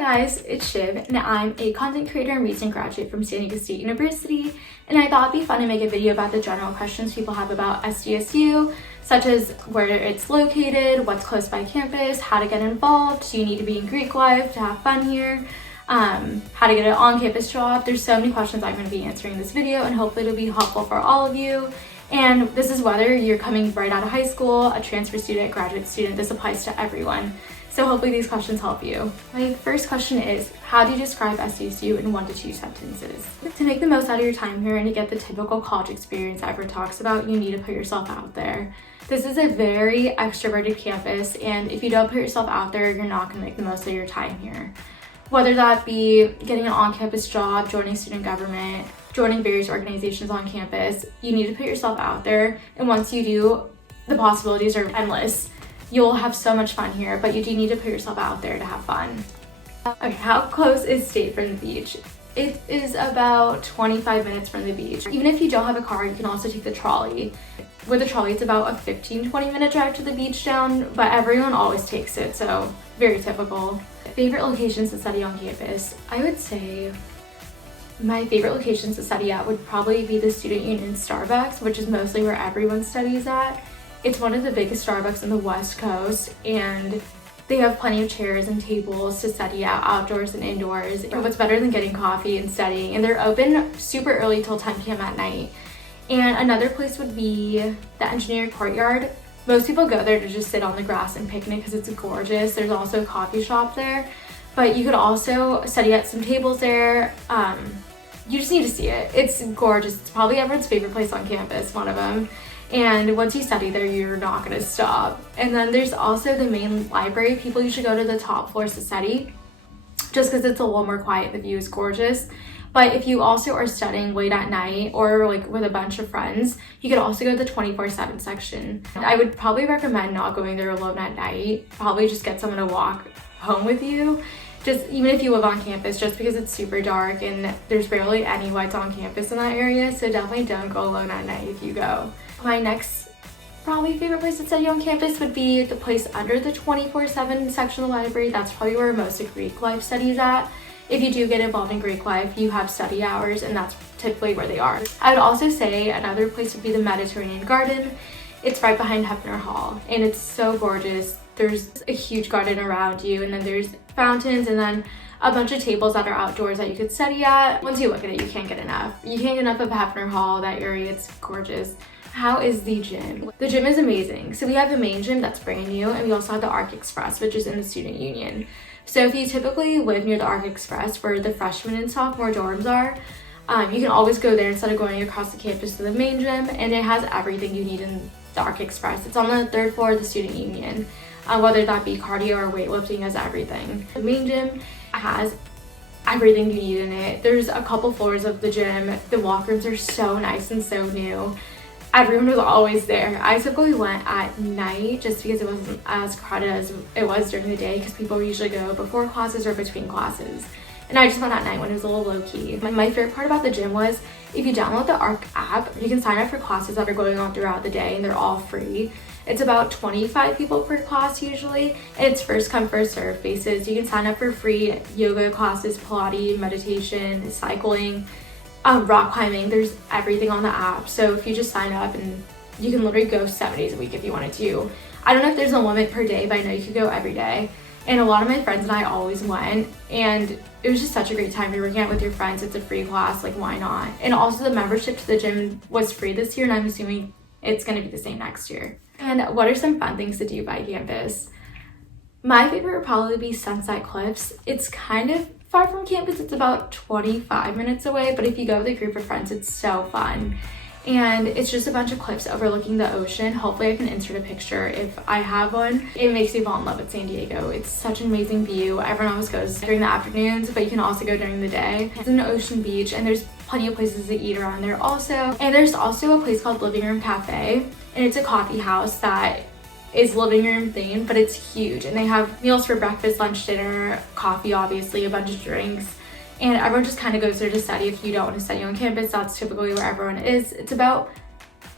guys, it's Shiv, and I'm a content creator and recent graduate from San Diego State University, and I thought it'd be fun to make a video about the general questions people have about SDSU, such as where it's located, what's close by campus, how to get involved, do you need to be in Greek life to have fun here, how to get an on-campus job. There's so many questions I'm going to be answering in this video, and hopefully it'll be helpful for all of you. And this is whether you're coming right out of high school, a transfer student, graduate student. This applies to everyone. So hopefully these questions help you. My first question is, how do you describe SDSU in 1 to 2 sentences? To make the most out of your time here and to get the typical college experience everyone talks about, you need to put yourself out there. This is a very extroverted campus, and if you don't put yourself out there, you're not going to make the most of your time here. Whether that be getting an on-campus job, joining student government, joining various organizations on campus, you need to put yourself out there, and once you do, the possibilities are endless. You'll have so much fun here, but you do need to put yourself out there to have fun. Okay, how close is State from the beach? It is about 25 minutes from the beach. Even if you don't have a car, you can also take the trolley. With the trolley, it's about a 15-20 minute drive to the beach down, but everyone always takes it, so very typical. Favorite locations to study on campus? I would say my favorite locations to study at would probably be the Student Union Starbucks, which is mostly where everyone studies at. It's one of the biggest Starbucks in the West Coast, and they have plenty of chairs and tables to study at, outdoors and indoors. What's better than getting coffee and studying? And they're open super early till 10 p.m. at night. And another place would be the Engineering Courtyard. Most people go there to just sit on the grass and picnic because it's gorgeous. There's also a coffee shop there, but you could also study at some tables there. You just need to see it. It's gorgeous. It's probably everyone's favorite place on campus, one of them. And once you study there, you're not going to stop. And then there's also the main library. People usually go to the top floors to study just because it's a little more quiet. The view is gorgeous. But if you also are studying late at night or like with a bunch of friends, you could also go to the 24/7 section. I would probably recommend not going there alone at night. Probably just get someone to walk home with you. Just even if you live on campus, just because it's super dark and there's barely any lights on campus in that area. So definitely don't go alone at night if you go. My next probably favorite place to study on campus would be the place under the 24/7 section of the library. That's probably where most of Greek life studies at. If you do get involved in Greek life, you have study hours, and that's typically where they are. I would also say another place would be the Mediterranean Garden. It's right behind Hefner Hall, and it's so gorgeous. There's a huge garden around you, and then there's fountains, and then a bunch of tables that are outdoors that you could study at. Once you look at it, you can't get enough. You can't get enough of Hefner Hall, that area. It's gorgeous. How is the gym? The gym is amazing. So we have the main gym that's brand new, and we also have the Arc Express, which is in the Student Union. So if you typically live near the Arc Express, where the freshmen and sophomore dorms are, you can always go there instead of going across the campus to the main gym, and it has everything you need in the Arc Express. It's on the 3rd floor of the Student Union. Whether that be cardio or weightlifting, has everything. The main gym has everything you need in it. There's a couple floors of the gym. The walk rooms are so nice and so new. Everyone was always there. I typically went at night just because it wasn't as crowded as it was during the day, because people usually go before classes or between classes. And I just went at night when it was a little low-key. My favorite part about the gym was if you download the ARC app, you can sign up for classes that are going on throughout the day, and they're all free. It's about 25 people per class usually, and it's first come, first serve basis. You can sign up for free yoga classes, Pilates, meditation, cycling, rock climbing. There's everything on the app. So if you just sign up, and you can literally go 7 days a week if you wanted to. I don't know if there's a limit per day, but I know you could go every day. And a lot of my friends and I always went, and it was just such a great time. You're working out with your friends. It's a free class, like why not? And also the membership to the gym was free this year, and I'm assuming it's going to be the same next year. And what are some fun things to do by campus? My favorite would probably be Sunset Cliffs. It's kind of far from campus. It's about 25 minutes away, but if you go with a group of friends, it's so fun. And it's just a bunch of cliffs overlooking the ocean. Hopefully I can insert a picture if I have one. It makes me fall in love with San Diego. It's such an amazing view. Everyone always goes during the afternoons, but you can also go during the day. It's an ocean beach, and there's plenty of places to eat around there also. And there's also a place called Living Room Cafe, and it's a coffee house that is living room themed, but it's huge, and they have meals for breakfast, lunch, dinner, coffee, obviously, a bunch of drinks, and everyone just kind of goes there to study. If you don't want to study on campus, that's typically where everyone is. It's about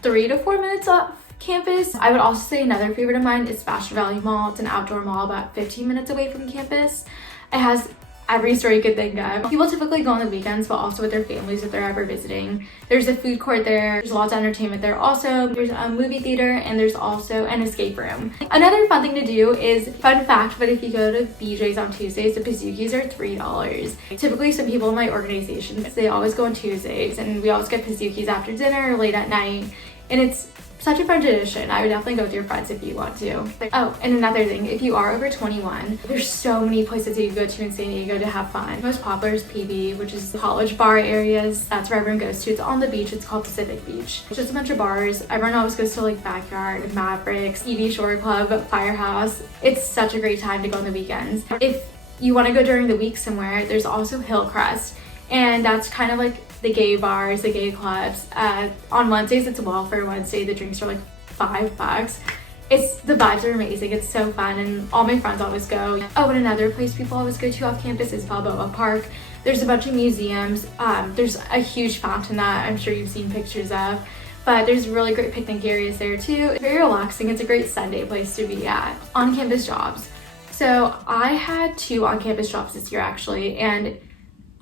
3 to 4 minutes off campus. I would also say another favorite of mine is Valley Mall. It's an outdoor mall about 15 minutes away from campus. It has every store you could think of. People typically go on the weekends, but also with their families if they're ever visiting. There's a food court there, there's lots of entertainment there also, there's a movie theater, and there's also an escape room. Another fun thing to do is, fun fact, but if you go to BJ's on Tuesdays, the Pizookies are $3. Typically some people in my organization, they always go on Tuesdays, and we always get Pizookies after dinner or late at night, and it's such a fun tradition. I would definitely go with your friends if you want to. Oh, and another thing, if you are over 21, there's so many places that you go to in San Diego to have fun. The most popular is PB, which is college bar areas. That's where everyone goes to. It's on the beach. It's called Pacific Beach. It's just a bunch of bars. Everyone always goes to like Backyard, Mavericks, EB Shore Club, Firehouse. It's such a great time to go on the weekends. If you want to go during the week somewhere, there's also Hillcrest. And that's kind of like the gay bars, the gay clubs. On Wednesdays, it's Welfare Wednesday. The drinks are like $5. The vibes are amazing. It's so fun, and all my friends always go. Oh, and another place people always go to off campus is Balboa Park. There's a bunch of museums. There's a huge fountain that I'm sure you've seen pictures of. But there's really great picnic areas there too. It's very relaxing. It's a great Sunday place to be at. On-campus jobs. So I had 2 on-campus jobs this year actually, and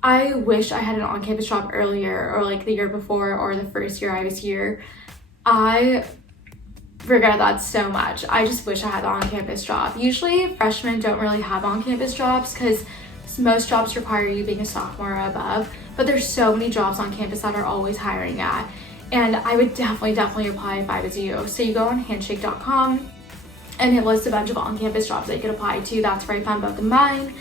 I wish I had an on-campus job earlier, or like the year before, or the first year I was here. I regret that so much. I just wish I had an on-campus job. Usually freshmen don't really have on-campus jobs because most jobs require you being a sophomore or above, but there's so many jobs on campus that are always hiring at. And I would definitely apply if I was you. So you go on handshake.com and it lists a bunch of on-campus jobs that you could apply to. That's where I found both of mine.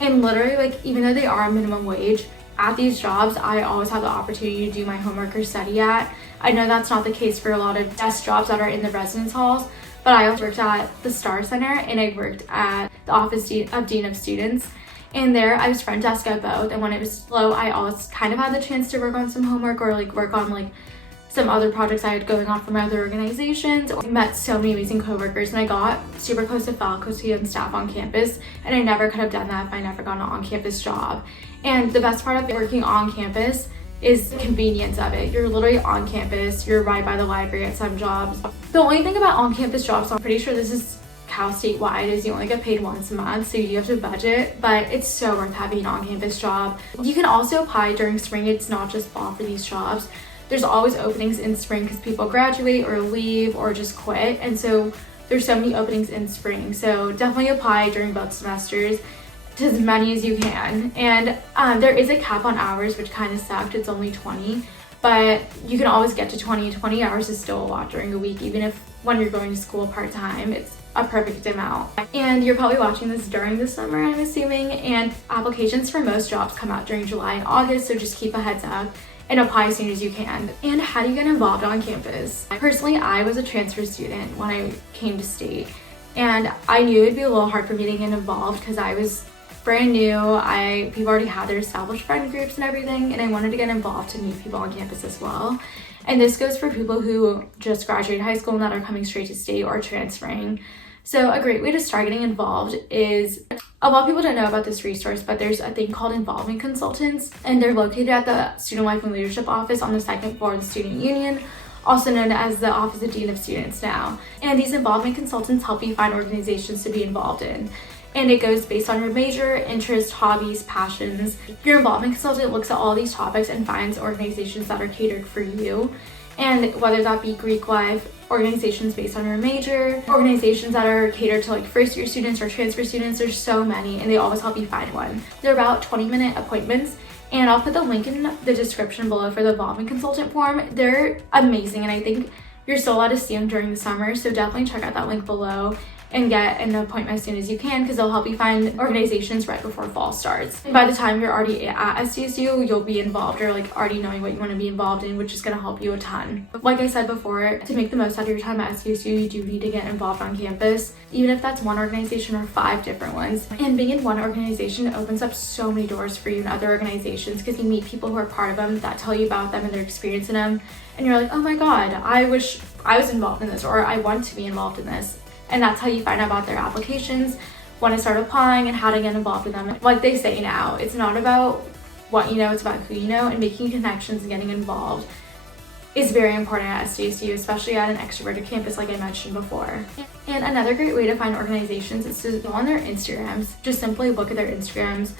And literally, like, even though they are minimum wage, at these jobs, I always have the opportunity to do my homework or study at. I know that's not the case for a lot of desk jobs that are in the residence halls, but I also worked at the Star Center and I worked at the Office of Dean of Students. And there, I was front desk at both. And when it was slow, I always kind of had the chance to work on some homework or like work on like some other projects I had going on for my other organizations. I met so many amazing coworkers, and I got super close to faculty and staff on campus, and I never could have done that if I never got an on-campus job. And the best part of working on campus is the convenience of it. You're literally on campus, you're right by the library at some jobs. The only thing about on-campus jobs, so I'm pretty sure this is Cal statewide, is you only get paid once a month, so you have to budget, but it's so worth having an on-campus job. You can also apply during spring. It's not just fall for these jobs. There's always openings in spring because people graduate or leave or just quit, and so there's so many openings in spring. So definitely apply during both semesters to as many as you can. And there is a cap on hours, which kind of sucked. It's only 20, but you can always get to 20. 20 hours is still a lot during a week, even if when you're going to school part-time, it's a perfect amount. And you're probably watching this during the summer, I'm assuming, and applications for most jobs come out during July and August, so just keep a heads up and apply as soon as you can. And how do you get involved on campus? Personally, I was a transfer student when I came to state, and I knew it'd be a little hard for me to get involved because I was brand new. People already had their established friend groups and everything, and I wanted to get involved to meet people on campus as well. And this goes for people who just graduated high school and that are coming straight to state or transferring. So a great way to start getting involved is, a lot of people don't know about this resource, but there's a thing called involvement consultants, and they're located at the Student Life and Leadership Office on the 2nd floor of the Student Union, also known as the Office of Dean of Students now. And these involvement consultants help you find organizations to be involved in. And it goes based on your major, interests, hobbies, passions. Your involvement consultant looks at all these topics and finds organizations that are catered for you. And whether that be Greek life, organizations based on your major, organizations that are catered to like first year students or transfer students, there's so many, and they always help you find one. They're about 20-minute appointments, and I'll put the link in the description below for the involvement consultant form. They're amazing, and I think you're still allowed to see them during the summer, so definitely check out that link below and get an appointment as soon as you can, because they'll help you find organizations right before fall starts. And by the time you're already at SDSU, you'll be involved, or like already knowing what you want to be involved in, which is going to help you a ton. Like I said before, to make the most out of your time at SDSU, you do need to get involved on campus, even if that's one organization or 5 different ones. And being in one organization opens up so many doors for you in other organizations, because you meet people who are part of them that tell you about them and their experience in them, and you're like, oh my god, I wish I was involved in this, or I want to be involved in this. And that's how you find out about their applications, when to start applying, and how to get involved with them. Like they say now, it's not about what you know, it's about who you know, and making connections and getting involved is very important at SDSU, especially at an extroverted campus like I mentioned before. And another great way to find organizations is to go on their Instagrams. Just simply look at their Instagrams,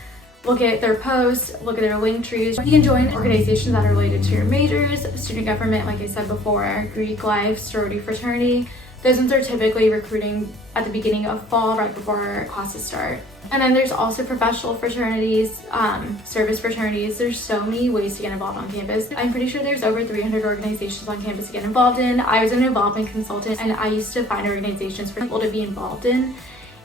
look at their posts, look at their link trees. You can join organizations that are related to your majors, student government, like I said before, Greek life, sorority, fraternity. Those ones are typically recruiting at the beginning of fall, right before classes start. And then there's also professional fraternities, service fraternities. There's so many ways to get involved on campus. I'm pretty sure there's over 300 organizations on campus to get involved in. I was an involvement consultant, and I used to find organizations for people to be involved in.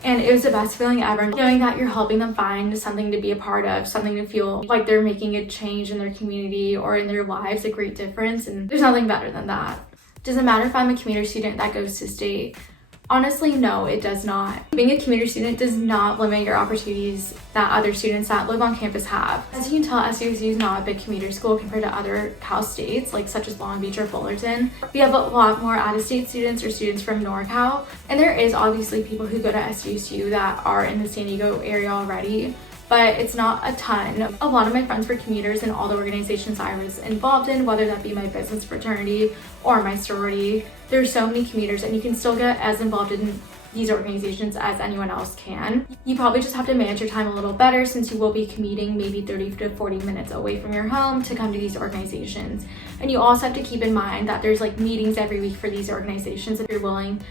And it was the best feeling ever, knowing that you're helping them find something to be a part of, something to feel like they're making a change in their community or in their lives, a great difference. And there's nothing better than that. Does it matter if I'm a commuter student that goes to state? Honestly, no, it does not. Being a commuter student does not limit your opportunities that other students that live on campus have. As you can tell, SDSU is not a big commuter school compared to other Cal states, like such as Long Beach or Fullerton. We have a lot more out-of-state students or students from NorCal, and there is obviously people who go to SDSU that are in the San Diego area already, but it's not a ton. A lot of my friends were commuters in all the organizations I was involved in, whether that be my business fraternity or my sorority. There's so many commuters, and you can still get as involved in these organizations as anyone else can. You probably just have to manage your time a little better, since you will be commuting maybe 30 to 40 minutes away from your home to come to these organizations. And you also have to keep in mind that there's like meetings every week for these organizations if you're willing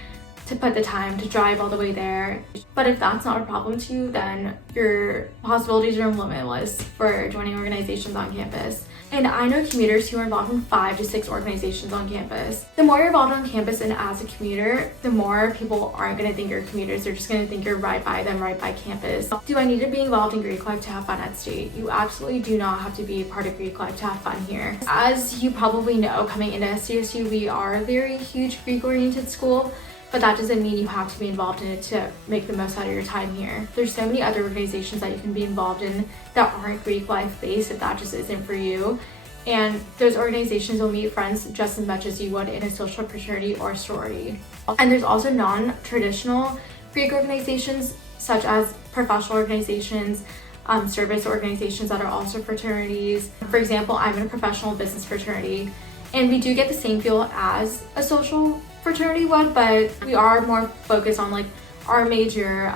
to put the time to drive all the way there. But if that's not a problem to you, then your possibilities are limitless for joining organizations on campus. And I know commuters who are involved in 5 to 6 organizations on campus. The more you're involved on campus and as a commuter, the more people aren't going to think you're commuters. They're just going to think you're right by them, right by campus. Do I need to be involved in Greek life to have fun at state? You absolutely do not have to be a part of Greek life to have fun here. As you probably know, coming into SDSU, we are a very huge Greek-oriented school, but that doesn't mean you have to be involved in it to make the most out of your time here. There's so many other organizations that you can be involved in that aren't Greek life based if that just isn't for you. And those organizations will meet friends just as much as you would in a social fraternity or sorority. And there's also non-traditional Greek organizations, such as professional organizations, service organizations that are also fraternities. For example, I'm in a professional business fraternity, and we do get the same feel as a social fraternity would, but we are more focused on like our major,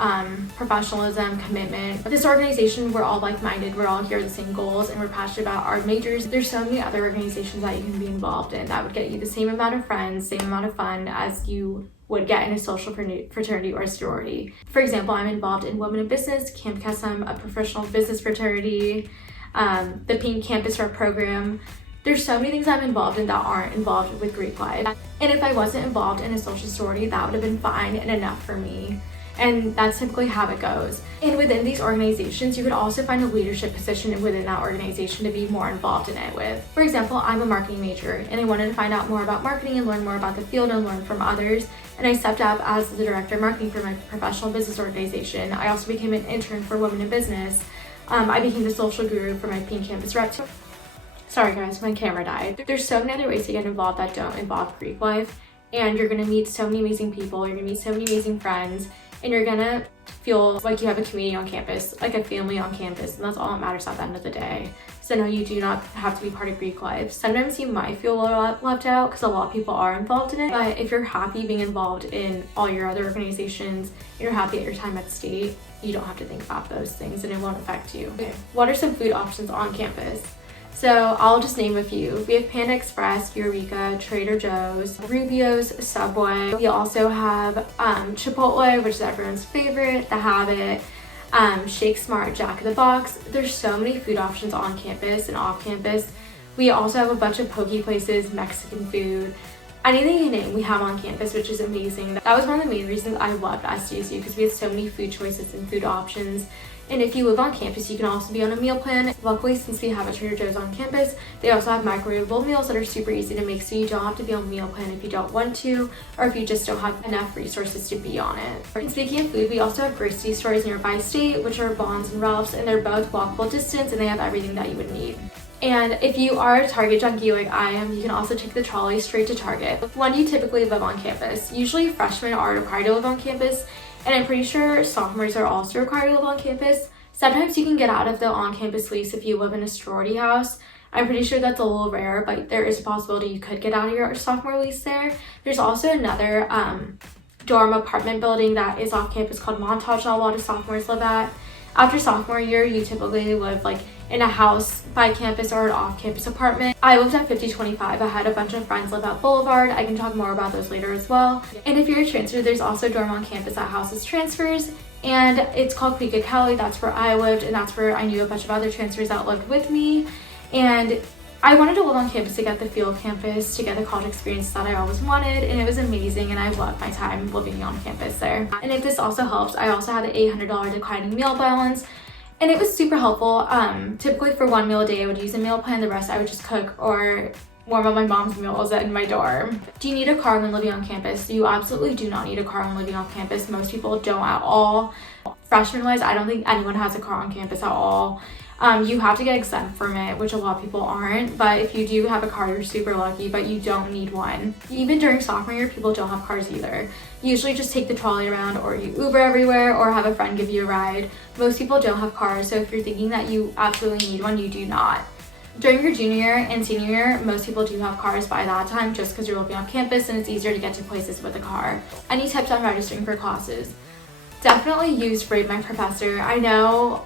professionalism, commitment. This organization, we're all like-minded, we're all here with the same goals, and we're passionate about our majors. There's so many other organizations that you can be involved in that would get you the same amount of friends, same amount of fun as you would get in a social fraternity or sorority. For example, I'm involved in Women in Business, Camp Kesem, a professional business fraternity, the Pink Campus Rep program. There's so many things I'm involved in that aren't involved with Greek life. And if I wasn't involved in a social sorority, that would have been fine and enough for me. And that's typically how it goes. And within these organizations, you could also find a leadership position within that organization to be more involved in it with. For example, I'm a marketing major, and I wanted to find out more about marketing and learn more about the field and learn from others. And I stepped up as the director of marketing for my professional business organization. I also became an intern for Women in Business. I became the social guru for my Pink Campus Rep. Sorry guys, my camera died. There's so many other ways to get involved that don't involve Greek life, and you're gonna meet so many amazing people, you're gonna meet so many amazing friends, and you're gonna feel like you have a community on campus, like a family on campus, and that's all that matters at the end of the day. So no, you do not have to be part of Greek life. Sometimes you might feel left out because a lot of people are involved in it, but if you're happy being involved in all your other organizations, and you're happy at your time at state, you don't have to think about those things and it won't affect you. Okay. What are some food options on campus? So I'll just name a few. We have Panda Express, Eureka, Trader Joe's, Rubio's, Subway. We also have Chipotle, which is everyone's favorite, The Habit, Shake Smart, Jack in the Box. There's so many food options on campus and off campus. We also have a bunch of poke places, Mexican food, anything you name we have on campus, which is amazing. That was one of the main reasons I loved SDSU, because we had so many food choices and food options. And if you live on campus, you can also be on a meal plan. Luckily, since we have a Trader Joe's on campus, they also have microwavable meals that are super easy to make, so you don't have to be on a meal plan if you don't want to, or if you just don't have enough resources to be on it. And speaking of food, we also have grocery stores nearby state, which are Vons and Ralph's, and they're both walkable distance, and they have everything that you would need. And if you are a Target junkie like I am, you can also take the trolley straight to Target. When do you typically live on campus? Usually freshmen are required to live on campus, and I'm pretty sure sophomores are also required to live on campus. Sometimes you can get out of the on-campus lease if you live in a sorority house. I'm pretty sure that's a little rare, but there is a possibility you could get out of your sophomore lease there. There's also another dorm apartment building that is off campus called Montage that a lot of sophomores live at. After sophomore year, you typically live like in a house by campus or an off-campus apartment. I lived at 5025. I had a bunch of friends live at Boulevard. I can talk more about those later as well. And if you're a transfer, there's also a dorm on campus that houses transfers, and it's called Pika Kelly. That's where I lived, and that's where I knew a bunch of other transfers that lived with me. And I wanted to live on campus to get the feel of campus, to get the college experience that I always wanted, and it was amazing, and I loved my time living on campus there. And if this also helps, I also had an $800 declining meal balance, and it was super helpful. Typically for one meal a day, I would use a meal plan. The rest I would just cook or warm up my mom's meals in my dorm. Do you need a car when living on campus? You absolutely do not need a car when living on campus. Most people don't at all. Freshman-wise, I don't think anyone has a car on campus at all. You have to get exempt from it, which a lot of people aren't, but if you do have a car, you're super lucky, but you don't need one. Even during sophomore year, people don't have cars either. You usually just take the trolley around, or you Uber everywhere, or have a friend give you a ride. Most people don't have cars, so if you're thinking that you absolutely need one, you do not. During your junior year and senior year, most people do have cars by that time just because you're living on campus and it's easier to get to places with a car. Any tips on registering for classes? Definitely use Rate My Professor. I know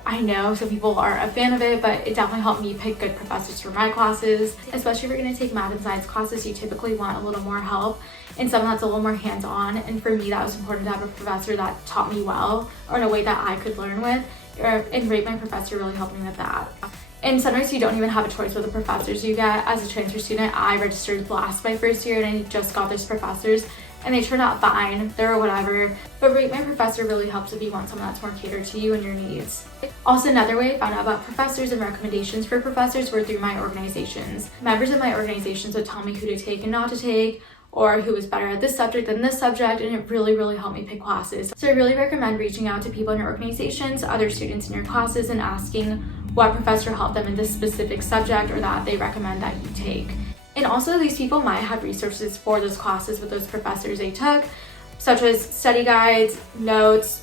some people are a fan of it, but it definitely helped me pick good professors for my classes. Especially if you're going to take math and science classes, you typically want a little more help and someone that's a little more hands-on. And for me, that was important to have a professor that taught me well, or in a way that I could learn with. And Rate My Professor really helped me with that. And sometimes you don't even have a choice with the professors you get. As a transfer student, I registered last my first year, and I just got those professors, and they turned out fine. They're whatever. But Rate My Professor really helps if you want someone that's more catered to you and your needs. Also, another way I found out about professors and recommendations for professors were through my organizations. Members of my organizations would tell me who to take and not to take, or who was better at this subject than this subject, and it really helped me pick classes. So I really recommend reaching out to people in your organizations, other students in your classes, and asking what professor helped them in this specific subject or that they recommend that you take. And also, these people might have resources for those classes with those professors they took, such as study guides, notes,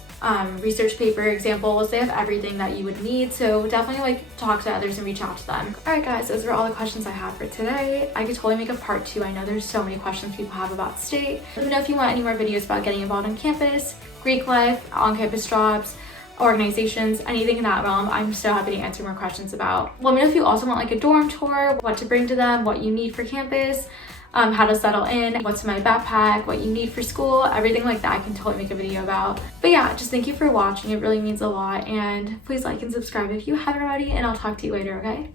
research paper examples. They have everything that you would need, so definitely talk to others and reach out to them. Alright guys, those are all the questions I have for today. I could totally make a part 2. I know there's so many questions people have about state. Let me know if you want any more videos about getting involved on campus, Greek life, on-campus jobs, organizations, anything in that realm. I'm so happy to answer more questions about. Let me know if you also want a dorm tour, what to bring to them, what you need for campus, how to settle in, what's in my backpack, what you need for school, everything like that I can totally make a video about. But yeah, just thank you for watching. It really means a lot, and please like and subscribe if you haven't already, and I'll talk to you later, okay?